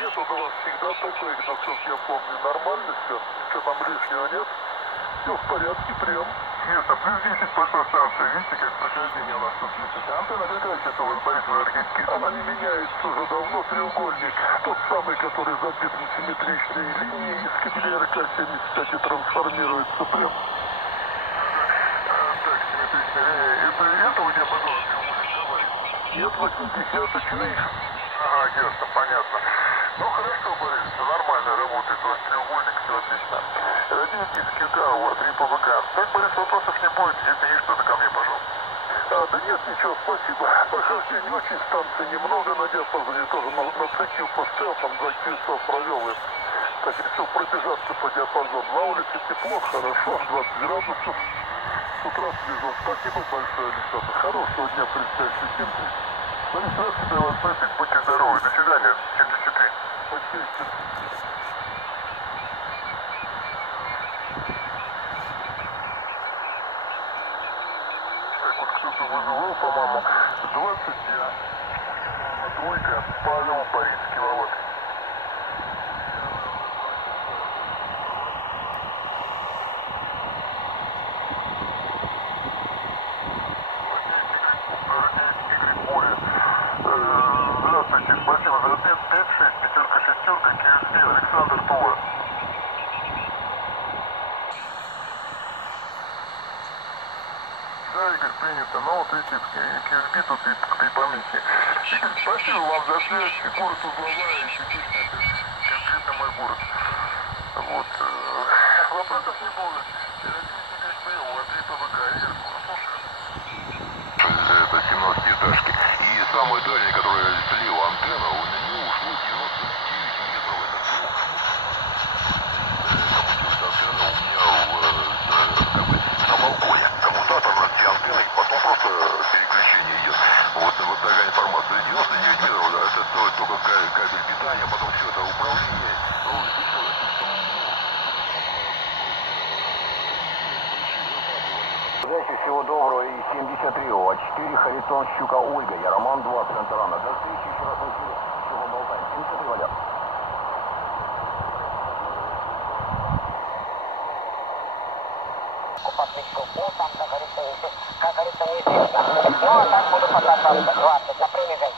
нет, он у вас всегда такой, насколько я помню, нормально все, ничего там лишнего нет, все в порядке прям. Ясно, плюс 10 пошла станция, видите, как прохождение у нас тут летит. Антенна какая часовая, Борис Энергетики. Она не меняется уже давно, треугольник, тот самый, который забит несимметричной линией из кабеля РК-75 и трансформируется прям. Так, симметричная линия, это этого диапазона треугольника говорит? Нет, 80-очный. Ага, ясно, понятно. Ну хорошо, Борис, все нормально работает, у вас треугольник, все отлично. Радиотиск КК, у вас 3 ПВК. Так, Борис, вопросов не будет, если есть что-то ко мне, пожалуйста. Да нет, ничего, спасибо. Прохождение очень станций немного на диапазоне, тоже на цикл поставил, там 2 часа провел и так решил пробежаться по диапазону. На улице тепло, хорошо, 20 градусов. С утра свежо. Спасибо большое, Александр. Хорошего дня предстоящей темы. Борис, здравствуйте, вас Пепик, будьте здоровы, до свидания, 73. Спасибо. Кто-то вызывал, по-моему, 20 двойка, Павел, Борис, киловатт. Здравствуйте, спасибо за ответ. 5-6, пятерка, шестерка, QSB, Александр Тула. Да, Игорь, принято. Ну вот эти QSB тут и помехи. Игорь, спасибо вам за связь. Город Узловая, естественно, это конкретно мой город. Вот. Вопросов не будет. У Андрей ПВК. Игорь, слушаю. Это 17-этажки. И самая дальняя, которая слева антенна, у нее ушло 99 метров. Это плохо. Антенна у меня на балконе. Коммутатор над всей антенной, потом просто переключение идет. Вот такая информация. 99 метров, да, это стоит только кабель питания, потом все это управление. Удачи, всего доброго и 73 А4 Харитон, Щука, Ольга, я Роман 2, центр Анна. До встречи еще раз в эфире, еще поболтаем. 73 Валя. Подключил пол, там, как говорится, неизвестно. Ну, а так буду пока там 20 на премиге.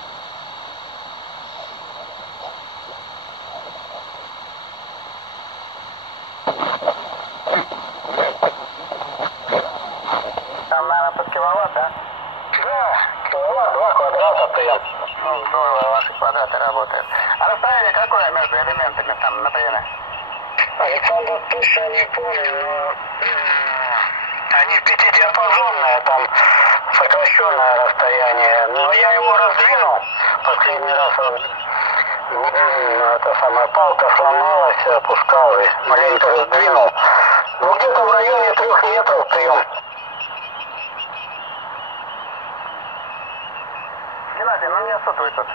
Там, наверное, под киловатт, да? Да, киловатт, 2 квадрата стоят. Ну, здорово, ваши квадраты работают. А расстояние какое между элементами там на приеме? Александр, точно не помню, но они пятидиапазонные, там сокращенное расстояние. Но я его раздвинул последний раз. Эта самая палка сломалась, опускал и маленько раздвинул. Ну где-то в районе 3 метров прием. Геннадий, ну меня сотовый тут.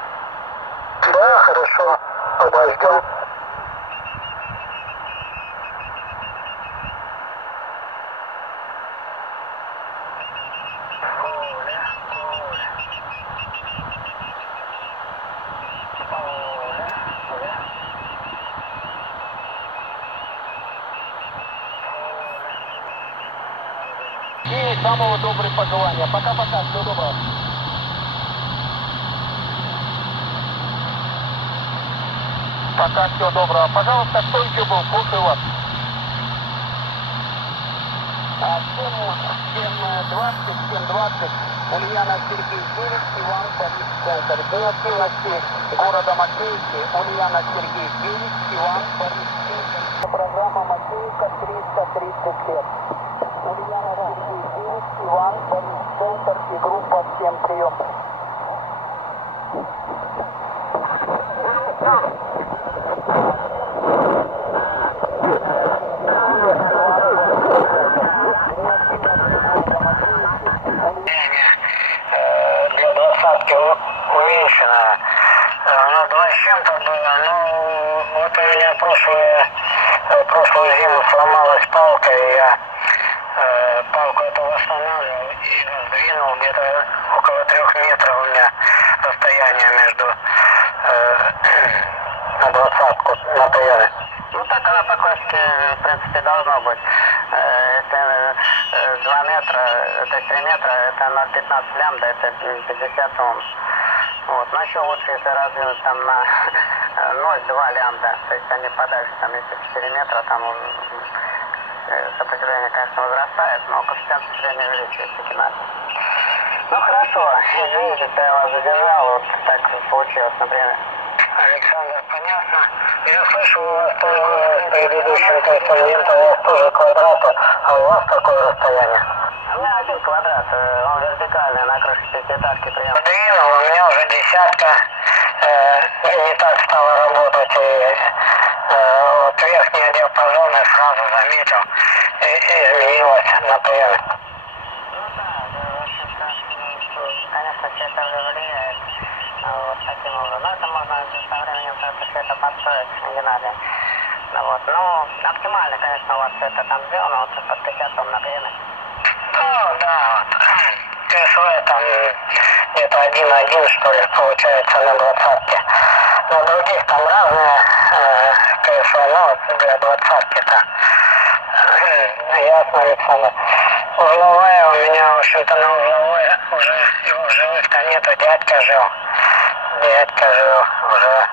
Да, хорошо. Подождем. И самого доброго пожелания. Пока-пока, всего доброго. Пока, всего доброго. Пожалуйста, кто еще был? Слушаю вас. 7:20, Ульяна Сергей 9, Иван Борис Центр. День активности города Макеевки, Ульяна Сергей 9, Иван Борис Центр. Программа Макеевка 330 лет. Ульяна Сергей 9, Иван Борис Центр и группа 7 прием. Для двадцатки уменьшено. Ну, 2 с чем-то было, но вот у меня прошлую зиму сломалась палка, и я палку эту восстанавливал и раздвинул где-то около 3 метров у меня расстояние на 20-ку на приеме. Ну так она по классике, в принципе, должно быть. Если 2 метра, то есть 3 метра, это 0,15 лямбда, это 50 Ом. Вот. Но еще лучше, если раздвинуть там на 0,2 лямбда, то есть они подальше, там, если 4 метра, там сопротивление, конечно, возрастает, но коэффициент сопротивления увеличивается надо. Ну хорошо, извините, что я вас задержал, вот так получилось, например. Александр, понятно. Я слышу, у вас тоже в предыдущем корреспонденте у вас тоже квадраты, а у вас какое расстояние? У меня 1 квадрат, он вертикальный, на крыше пятиэтажки прием. Двинул, у меня уже десятка не так стала работать, и вот верхний диапазон я сразу заметил, изменилось на приеме. Ну да, в общем-то, конечно, все это уже влияет. Вот таким образом. Но это можно со временем все это подстроить, не надо. Вот. Ну, оптимально, конечно, у вас все это там сделано, вот под 50 Ом на приеме. Ну, да, вот. КСВ там где-то 1,1, что ли, получается на 20-ке. На других там разные КСВ, но вот для 20-ки-то. Ясно, Александр. Узловая у меня, в общем-то, на узловой уже его в живых-то нету, дядька жил. Дядька жил уже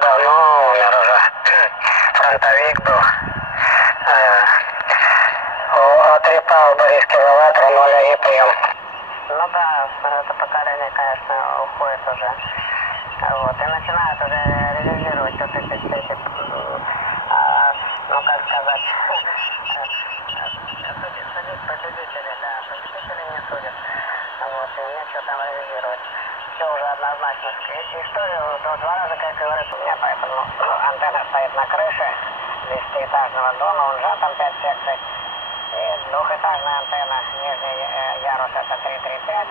давно умер уже. Фронтовик был. Отрепал Борис киловатт, 0 и прием. Ну да, это поколение, конечно, уходит уже. Вот, и начинают уже реализировать вот эти ну как сказать, судить победителей, да, победители не судят. Вот, и нечего там реализировать. Все уже однозначно. Историю 2 раза, как говорят, у меня поэтому антенна стоит на крыше 10-этажного дома, он же там 5 секций. И 2-этажная антенна, нижний ярус это 335.